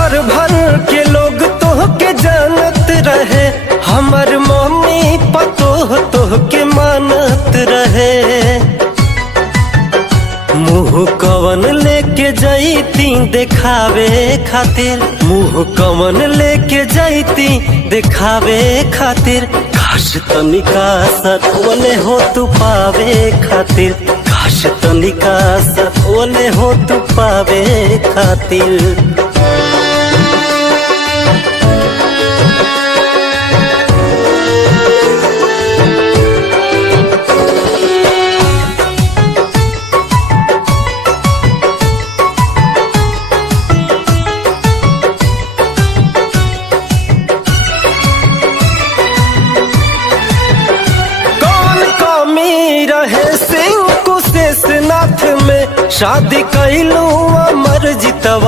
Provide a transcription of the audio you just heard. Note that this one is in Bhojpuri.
घर भर के लोग तोहके जानत रहे, हमर मम्मी पतोह तोहके मानत रहे। मुँह कवन लेके जैती देखावे खातिर, मुँह कवन लेके जैती देखावे खातिर, काश तनिका सतवले हो तू पावे खातिर, काश तनिका सतवले हो तू पावे खातिर। रहे सिंह कुशेषनाथ में शादी कैलू अमर जितवा।